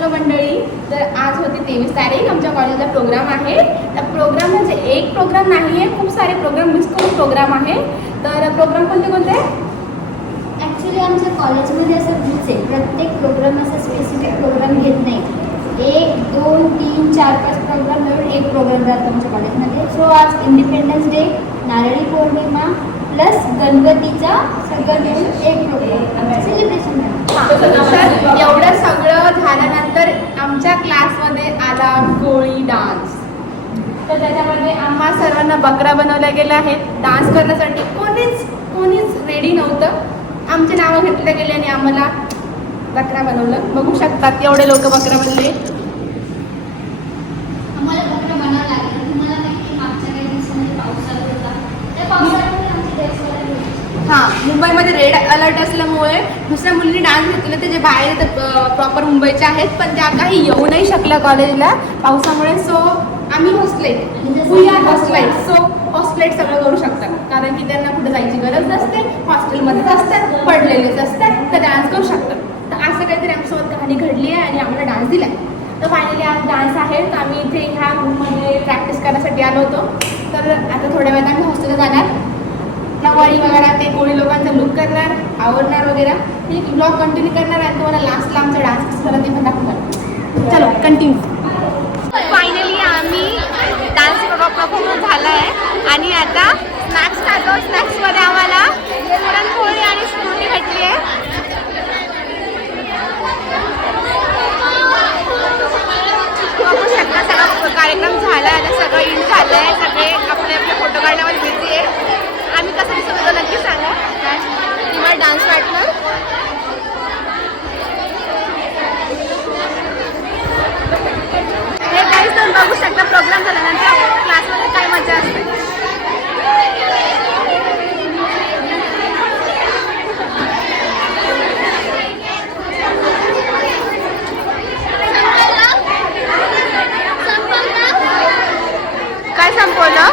Hello मंडळी, तर आज होती 23 तारीख. आमच्या कॉलेजला प्रोग्राम आहे. तर प्रोग्राम म्हणजे एक प्रोग्राम नाही आहे, खूप सारे प्रोग्राम मिक्स करून प्रोग्राम आहे. तर प्रोग्राम कोणते कोणते? ॲक्च्युली आमच्या कॉलेजमध्ये असं रूल्स आहे, प्रत्येक प्रोग्राम असं स्पेसिफिक प्रोग्राम घेत नाही. 1, 2, 3, 4, 5 प्रोग्राम मिळून एक प्रोग्राम राहतो आमच्या कॉलेजमध्ये. सो आज independence day, Narali Purnima plus गणपतीचा सगळं मिळून एक प्रोग्राम सेलिब्रेशन झालं. तर एवढं सगळं झाल्यानंतर आमच्या क्लासमध्ये आला कोळी डान्स. तर त्याच्यामध्ये आम्हा सर्वांना बकरा बनवल्या गेल्या आहेत. डान्स करण्यासाठी कोणीच रेडी नव्हतं. आमचे नावं घेतले गेले आणि आम्हाला बकरा बनवलं. बघू शकतात एवढे लोक बकरा बनले. आम्हाला बकरा बनावं लागलं. तुम्हाला माहिती मागच्या काही दिवसांमध्ये पाऊस चालू होता. त्या पावसामुळे आमची ड्रेस मुंबईमध्ये रेड अलर्ट असल्यामुळे दुसऱ्या मुलींनी डान्स घेतले ते जे बाहेर येतात प्रॉपर मुंबईचे आहेत, पण त्या काही येऊ नाही शकल्या कॉलेजला पावसामुळे. सो आम्ही हॉस्टेलाइट सगळं करू शकतात, कारण की त्यांना कुठे जायची गरज नसते, हॉस्टेलमध्येच असतात, पडलेलेच असतात, तर डान्स करू शकतात. तर असं काहीतरी आमच्यासोबत कहाणी घडली आहे आणि आम्हाला डान्स दिला. तर फायनली आज डान्स आहे. तर आम्ही इथे ह्या रूममध्ये प्रॅक्टिस करण्यासाठी आलो होतो. तर आता थोड्या वेळात आम्ही हॉस्टेलला जाणार, नवारी वगैरे ते कोळी लोकांचा लुक करणार, आवडणार वगैरे. ही ब्लॉग कंटिन्यू करणार आणि तुम्हाला लास्टला आमचा डान्स कसं झाला ते पण दाखवणार. चलो कंटिन्यू. फायनली आम्ही डान्स परफॉर्मन्स झाला आहे आणि आता स्नॅक्स खातो. स्नॅक्समध्ये आम्हाला पुरणपोळी आणि स्मूदी भेटली आहे. बघू शकता सगळा कार्यक्रम झाला आहे. आता सगळं इन झालं आहे. सगळे आपले आपले फोटो काढण्यामध्ये बिझी आहे. आम्ही कसं दिसत होतो नक्की सांगा. तुम्हाला डान्स वाटणार? हे काहीच तुम्ही बघू शकता. प्रोग्राम झाल्यानंतर क्लासमध्ये काय मजा असते. काय संपवलं?